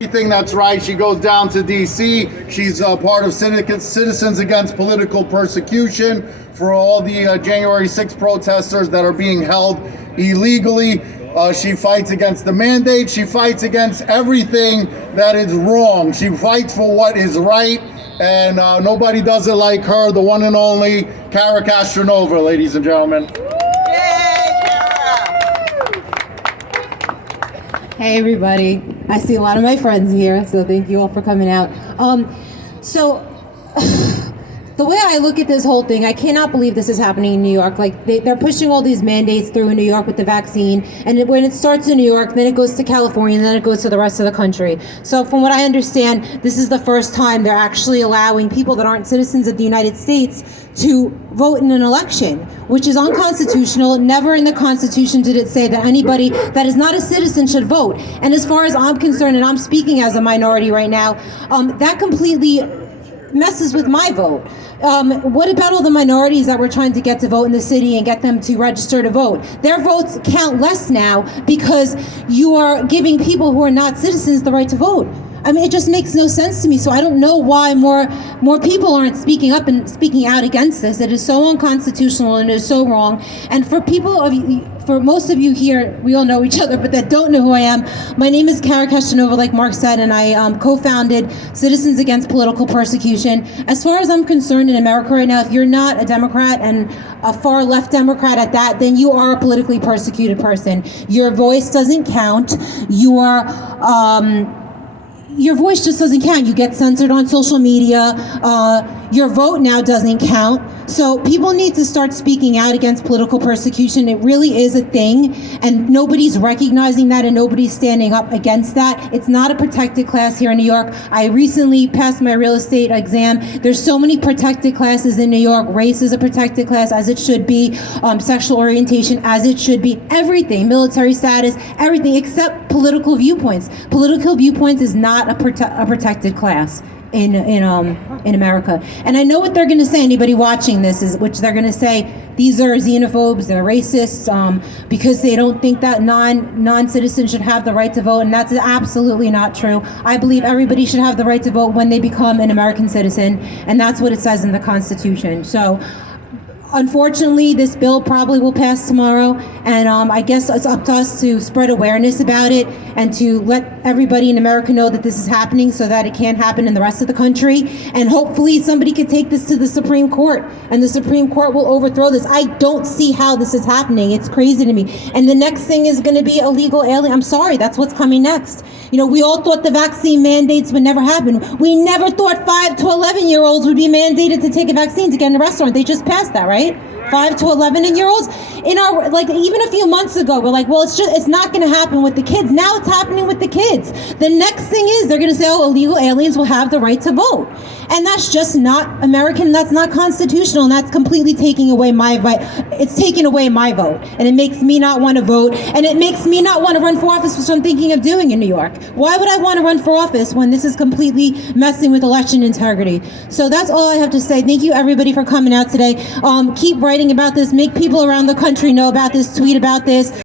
Everything that's right. She goes down to D.C. She's part of Citizens Against Political Persecution for all the January 6th protesters that are being held illegally. She fights against the mandate. She fights against everything that is wrong. She fights for what is right, and nobody does it like her, the one and only Kara Castronova, ladies and gentlemen. Hey everybody, I see a lot of my friends here, so thank you all for coming out. The way I look at this whole thing, I cannot believe this is happening in New York. Like, they're pushing all these mandates through in New York with the vaccine, and when it starts in New York, then it goes to California, and then it goes to the rest of the country. So from what I understand, this is the first time they're actually allowing people that aren't citizens of the United States to vote in an election, which is unconstitutional. Never in the Constitution did it say that anybody that is not a citizen should vote. And as far as I'm concerned, and I'm speaking as a minority right now, that completely messes with my vote. What about all the minorities that we're trying to get to vote in the city and get them to register to vote? Their votes count less now because you are giving people who are not citizens the right to vote. I mean, it just makes no sense to me. So I don't know why more people aren't speaking up and speaking out against this. It is so unconstitutional and it is so wrong. And for most of you here, we all know each other, but that don't know who I am, my name is Kara Castronova, like Mark said, and I co-founded Citizens Against Political Persecution. As far as I'm concerned in America right now, if you're not a Democrat and a far left Democrat at that, then you are a politically persecuted person. Your voice doesn't count. Your voice just doesn't count. You get censored on social media. Your vote now doesn't count. So people need to start speaking out against political persecution. It really is a thing, and nobody's recognizing that and nobody's standing up against that. It's not a protected class here in New York. I recently passed my real estate exam. There's so many protected classes in New York. Race is a protected class, as it should be. Sexual orientation, as it should be. Everything, military status, everything except political viewpoints. Political viewpoints is not a protected class in America. And I know what they're going to say, anybody watching this, which they're going to say, these are xenophobes, they're racists, because they don't think that non-citizens should have the right to vote, and that's absolutely not true. I believe everybody should have the right to vote when they become an American citizen, and that's what it says in the Constitution. So unfortunately, this bill probably will pass tomorrow, and I guess it's up to us to spread awareness about it and to let everybody in America know that this is happening so that it can't happen in the rest of the country. And hopefully somebody could take this to the Supreme Court, and the Supreme Court will overthrow this. I don't see how this is happening. It's crazy to me. And the next thing is going to be illegal alien. I'm sorry, that's what's coming next. You know, we all thought the vaccine mandates would never happen. We never thought 5 to 11-year-olds would be mandated to take a vaccine to get in a restaurant. They just passed that, right? 5 to 11-year-olds in our, like, even a few months ago, we're like, well, it's not going to happen with the kids. Now it's happening with the kids. The next thing is they're going to say, oh, illegal aliens will have the right to vote. And that's just not American. That's not constitutional. And that's completely taking away my vote. It's taking away my vote. And it makes me not want to vote. And it makes me not want to run for office, which I'm thinking of doing in New York. Why would I want to run for office when this is completely messing with election integrity? So that's all I have to say. Thank you, everybody, for coming out today. Keep writing about this. Make people around the country know about this. Tweet about this.